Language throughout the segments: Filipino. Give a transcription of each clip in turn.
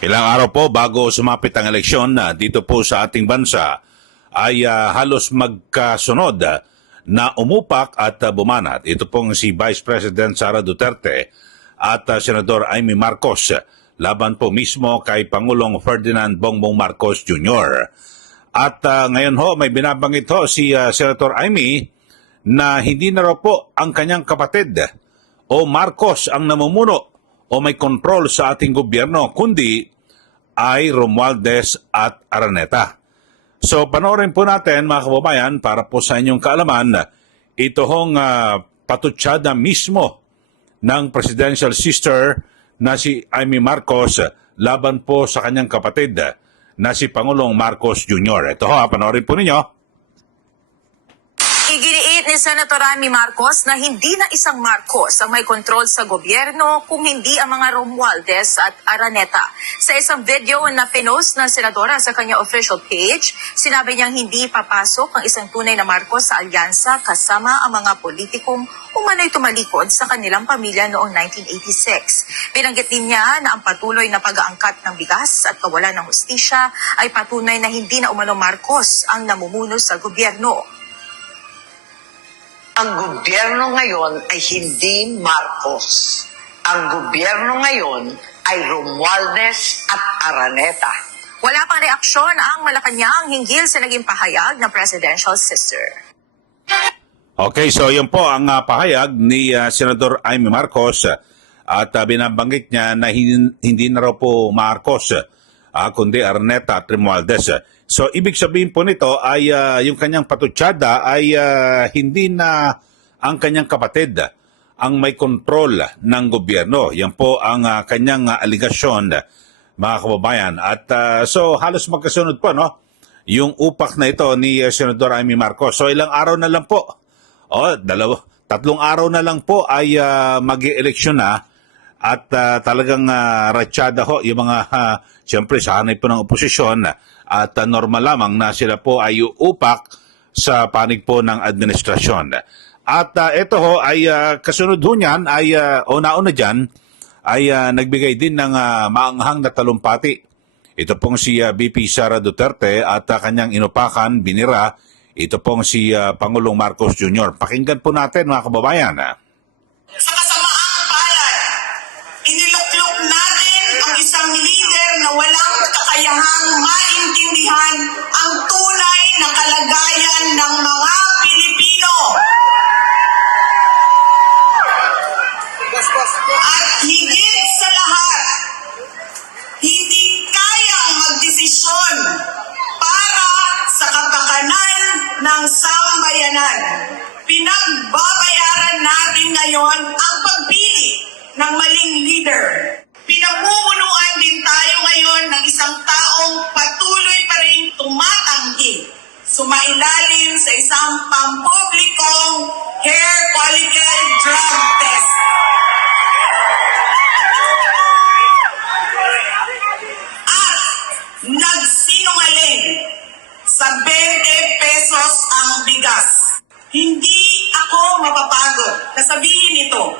Ilang araw po bago sumapit ang eleksyon dito po sa ating bansa ay halos magkasunod na umupak at bumanat. Ito pong si Vice President Sara Duterte at Senador Amy Marcos laban po mismo kay Pangulong Ferdinand Bongbong Marcos Jr. At ngayon ho may binabanggit ho si Senator Amy na hindi na raw po ang kanyang kapatid o Marcos ang namumuno o may control sa ating gobyerno, kundi ay Romualdez at Araneta. So panoorin po natin mga kababayan para po sa inyong kaalaman, ito hong patutsada mismo ng presidential sister na si Amy Marcos laban po sa kanyang kapatid na si Pangulong Marcos Jr. Ito ho, panoorin po ninyo. Iginiit ni Senator Amy Marcos na hindi na isang Marcos ang may kontrol sa gobyerno kung hindi ang mga Romualdez at Araneta. Sa isang video na pinost ng senadora sa kanyang official page, sinabi niyang hindi papasok ang isang tunay na Marcos sa alyansa kasama ang mga politikong umano'y tumalikod sa kanilang pamilya noong 1986. Binanggit din niya na ang patuloy na pag-aangkat ng bigas at kawalan ng hustisya ay patunay na hindi na umano Marcos ang namumuno sa gobyerno. Ang gobyerno ngayon ay hindi Marcos. Ang gobyerno ngayon ay Romualdez at Araneta. Wala pang reaksyon ang Malacanang hinggil sa naging pahayag ng presidential sister. Okay, so yun po ang pahayag ni Senador Amy Marcos at binabanggit niya na hindi na raw po Marcos kundi Araneta at Romualdez. So, ibig sabihin po nito ay yung kanyang patutsada ay hindi na ang kanyang kapatid ang may kontrol ng gobyerno. Yan po ang kanyang aligasyon, mga kababayan. At so, halos magkasunod po, no? Yung upak na ito ni Senador Amy Marcos. So, ilang araw na lang po. Tatlong araw na lang po ay mag-eleksyon na. At talagang ratsyada ho yung mga, siyempre, sanay po ng oposisyon at normal lamang na sila po ay upak sa panig po ng administrasyon. At ito ho ay kasunod ho niyan ay una-una dyan ay nagbigay din ng maanghang na talumpati. Ito pong si VP Sara Duterte at kanyang inupakan, binira, ito pong si Pangulong Marcos Jr. Pakinggan po natin mga kababayan. Sa kasamaang palad, iniluklok natin ang isang leader na walang kakayahang maintindihan ang tunay na kalagayan ng mga Pilipino. At higit sa lahat, hindi kayang magdesisyon para sa kapakanan ng sambayanan. Pinagbabayaran natin ngayon ang pagpili ng maling leader. Pinamumunuan din tayo ngayon ng isang taong patuloy pa rin tumatanggi, sumailalim sa isang pampublikong hair follicle drug test. At nagsinungaling sa 20 pesos ang bigas. Hindi ako mapapagod na sabihin ito.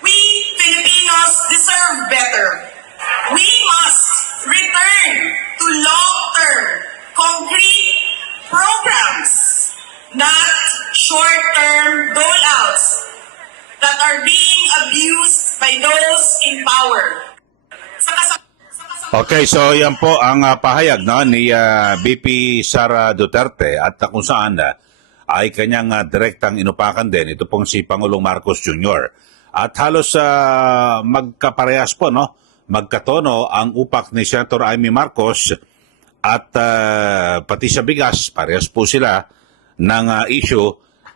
We Filipinos deserve better. We must return to long-term, concrete programs, not short-term dole-outs that are being abused by those in power. Okay, so yan po ang pahayag no, ni VP Sara Duterte at kung saan ay kanyang direktang inupakan din. Ito pong si Pangulong Marcos Jr. At halos magkaparehas po, no? Magkatono ang upak ni Senator Amy Marcos at pati sa bigas, parehas po sila ng issue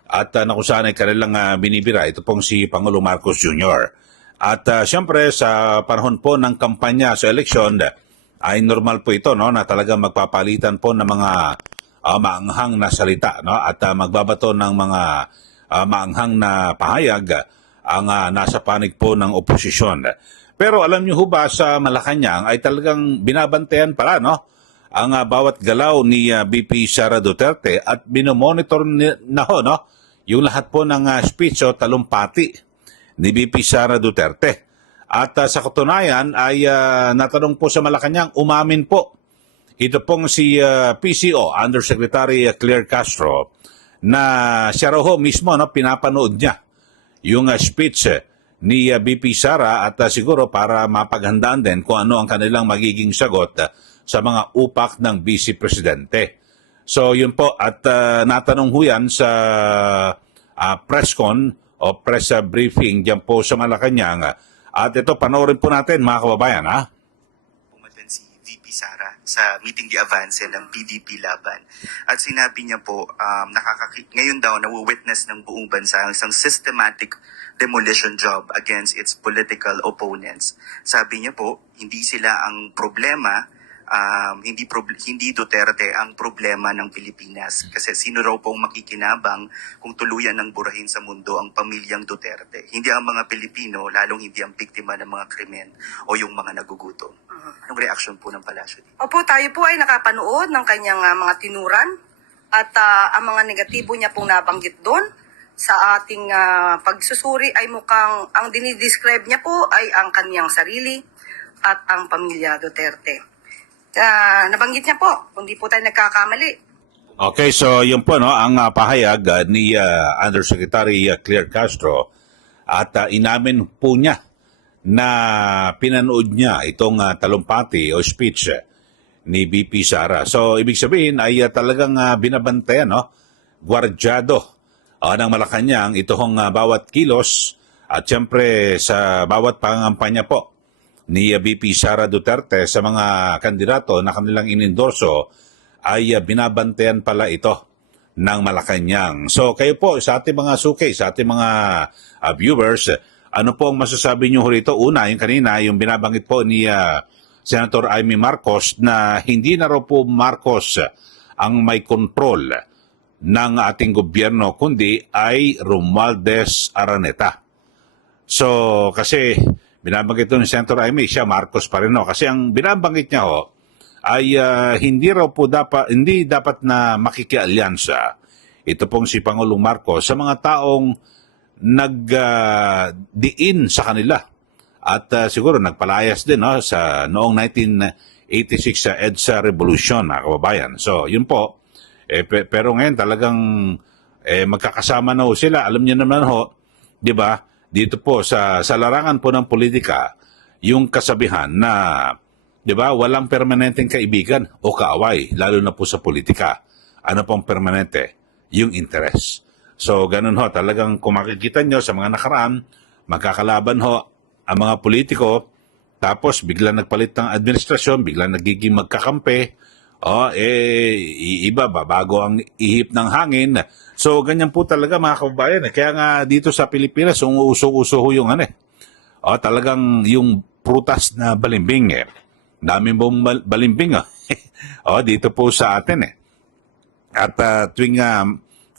at na kung saan ay kanilang binibira. Ito pong si Pangulong Marcos Jr. At siyempre sa panahon po ng kampanya sa eleksyon ay normal po ito, no? Na talagang magpapalitan po ng mga maanghang na salita, no? At magbabato ng mga maanghang na pahayag ang nasa panig po ng oposisyon. Pero alam niyo ho ba sa Malacanang ay talagang binabantayan pala, no? Ang bawat galaw ni VP Sara Duterte at binomonitor na ho, no? Yung lahat po ng speech o talumpati ni VP Sara Duterte. At sa katunayan ay natanong po sa Malacanang, umamin po ito pong si PCO, Undersecretary Claire Castro, na siya raw ho mismo pinapanood niya yung speech ni BP Sara at siguro para mapaghandaan din kung ano ang kanilang magiging sagot sa mga upak ng Vice Presidente. So yun po, at natanong ho yan sa press con o press briefing dyan po sa Malacanang. At ito, panoorin po natin mga kababayan, ha? Pumunta si VP Sara sa meeting di avance ng PDP Laban. At sinabi niya po, ngayon daw nawi-witness ng buong bansa ang isang systematic demolition job against its political opponents. Sabi niya po, hindi sila ang problema, hindi Duterte ang problema ng Pilipinas. Kasi sino raw pong makikinabang kung tuluyan ng burahin sa mundo ang pamilyang Duterte. Hindi ang mga Pilipino, lalong hindi ang biktima ng mga krimen o yung mga nagugutom. Anong reaction po ng palasyo dito? Opo, tayo po ay nakapanood ng kanyang mga tinuran at ang mga negatibo niya pong nabanggit doon sa ating pagsusuri ay mukhang ang dinidescribe niya po ay ang kanyang sarili at ang pamilya Duterte. Nabanggit niya po, kung di po tayo nagkakamali. Okay, so yun po ang pahayag ni Undersecretary Claire Castro at inamin po niya na pinanood niya itong talumpati o speech ni BP Sara. So ibig sabihin ay talagang binabantayan, gwardyado ng Malacanang itong bawat kilos at siyempre sa bawat pangangampanya po ni VP Sara Duterte sa mga kandidato na kanilang inendorso ay binabantayan pala ito ng Malacanang. So kayo po sa ating mga suki, sa ating mga viewers, ano po ang masasabi niyo rito? Una, yung kanina, yung binabanggit po ni Senator Amy Marcos na hindi na raw po Marcos ang may control ng ating gobyerno, kundi ay Romualdez Araneta. So kasi binabanggit ito ni Senator Amy, siya Marcos pa rin. Kasi ang binabanggit niya ay hindi dapat na makikialyansa ito pong si Pangulong Marcos sa mga taong nagdiin sa kanila at siguro nagpalayas din sa noong 1986 sa EDSA Revolution, kababayan. So yun po, pero ngayon talagang magkakasama na sila. Alam niyo naman di ba, dito po sa larangan po ng politika, yung kasabihan na, di ba, walang permanenteng kaibigan o kaaway, lalo na po sa politika. Ano pong permanente? Yung interes. So, ganun talagang kung makikita nyo sa mga nakaraan, magkakalaban ang mga politiko, tapos bigla nagpalit ng administrasyon, bigla nagiging magkakampi, iba ba, bago ang ihip ng hangin. So, ganyan po talaga mga kababayan. Kaya nga dito sa Pilipinas, umuuso-uso yung talagang yung prutas na balimbing. Daming pong balimbing. Dito po sa atin. At tuwing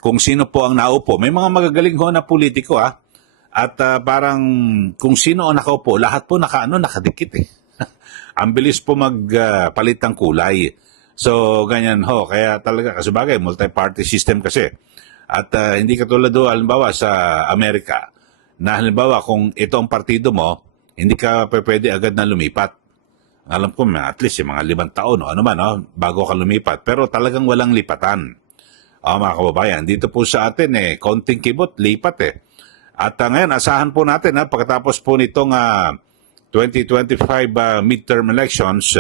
kung sino po ang naupo, may mga magagaling na politiko. At parang kung sino ang nakaupo, lahat po nakadikit. Ang bilis po magpalit ng kulay. So, ganyan Kaya talaga, kasi bagay, multi-party system kasi. At hindi katulad halimbawa sa Amerika, na halimbawa kung ito ang partido mo, hindi ka pwede agad na lumipat. Alam ko, at least mga 5 taon bago ka lumipat. Pero talagang walang lipatan. Mga kababayan, dito po sa atin, konting kibot, lipat At ngayon, asahan po natin, pagkatapos po nitong 2025 midterm elections,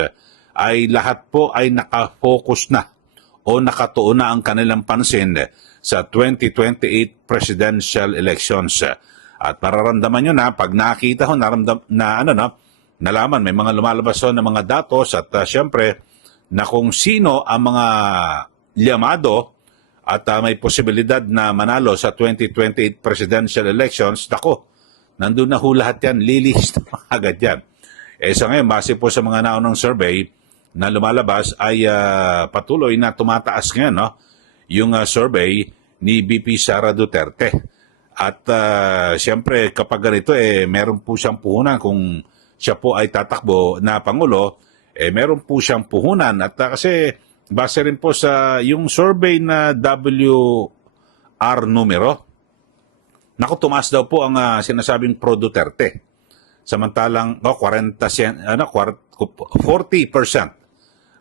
ay lahat po ay nakafocus na o nakatuon na ang kanilang pansin sa 2028 presidential elections. At mararamdaman nyo na, pag nakita nalaman, may mga lumalabas na mga datos at siyempre, na kung sino ang mga llamado at may posibilidad na manalo sa 2028 presidential elections, nandun na lahat yan, lilist agad yan. Sa ngayon, base po sa mga naunang survey na lumalabas, ay patuloy na tumataas ngayon, yung survey ni BP Sara Duterte. At siyempre, kapag ganito, meron po siyang puhunan kung siya po ay tatakbo na Pangulo, meron po siyang puhunan. At kasi, base rin po sa yung survey na WR numero, tumaas daw po ang sinasabing pro-Duterte Samantalang 40%.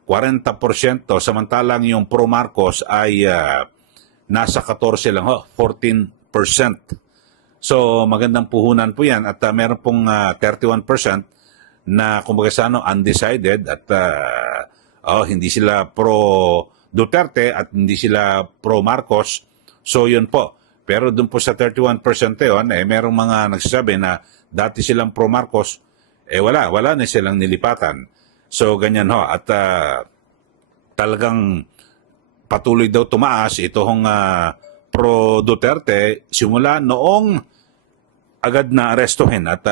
40%, samantalang yung pro Marcos ay nasa 14 lang 14%. So magandang puhunan po yan at meron pong 31% na kumbaga sa undecided at hindi sila pro Duterte at hindi sila pro Marcos. So yun po. Pero dun po sa 31% yun, merong mga nagsasabi na dati silang pro Marcos, wala na silang nilipatan. So ganyan ho. At talagang patuloy daw tumaas itong pro Duterte simula noong agad na arestuhin at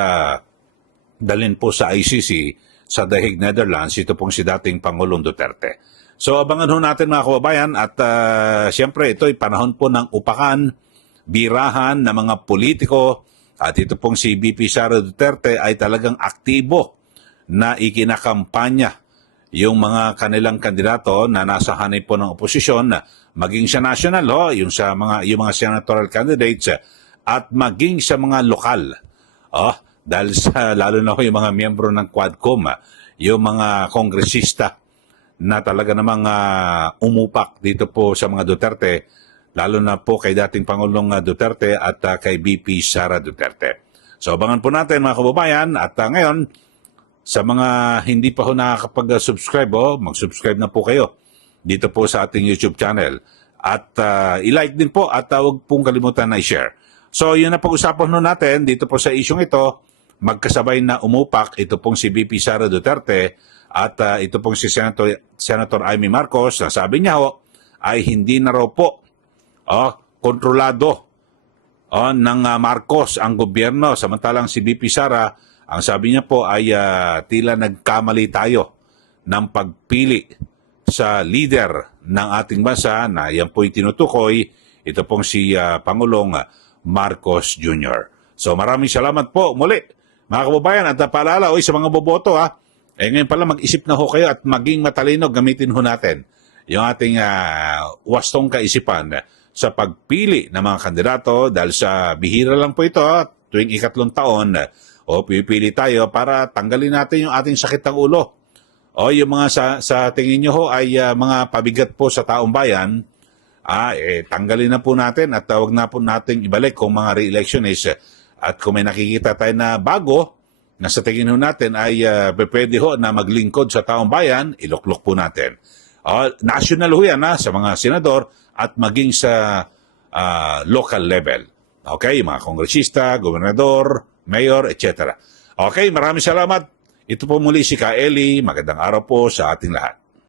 dalhin po sa ICC sa The Hague, Netherlands, ito pong si dating Pangulong Duterte. So abangan ho natin mga kababayan at siyempre ito'y panahon po ng upakan, birahan ng mga politiko at ito pong si VP Sara Duterte ay talagang aktibo na ikinakampanya yung mga kanilang kandidato na nasa hanay po ng oposisyon, maging sa national, yung mga senatorial candidates at maging sa mga lokal. Dahil sa lalo na yung mga miyembro ng Quadcom, yung mga kongresista na talaga namang umupak dito po sa mga Duterte, lalo na po kay dating Pangulong Duterte at kay VP Sara Duterte. So abangan po natin mga kababayan at ngayon, sa mga hindi pa ho nakakapag-subscribe, mag-subscribe na po kayo dito po sa ating YouTube channel. At i-like din po at huwag pong kalimutan na i-share. So yun na pag-usapan ho natin dito po sa isyong ito, magkasabay na umupak ito pong si VP Sara Duterte at ito pong si Senator Amy Marcos na sabi niya ho ay hindi na raw po kontrolado ng Marcos ang gobyerno. Samantalang si VP Sara, ang sabi niya po ay tila nagkamali tayo ng pagpili sa leader ng ating bansa na yan po'y tinutukoy, ito pong si Pangulong Marcos Jr. So maraming salamat po muli mga kababayan at paalala sa mga boboto ngayon pala mag-isip na ho kayo at maging matalino, gamitin ho natin yung ating wastong kaisipan sa pagpili ng mga kandidato dahil sa bihira lang po ito tuwing 3 taon pipili tayo para tanggalin natin yung ating sakit ng ulo. Yung mga sa tingin nyo ho ay mga pabigat po sa taong bayan, tanggalin na po natin at huwag na po natin ibalik kung mga re-election is at kung may nakikita tayo na bago na sa tingin ho natin ay pwede ho na maglingkod sa taong bayan, iluklok po natin. National ho yan sa mga senador at maging sa local level. Okay, mga kongresista, gobernador, mayor, etc. Okay, maraming salamat. Ito po muli si Ka Eli. Magandang araw po sa ating lahat.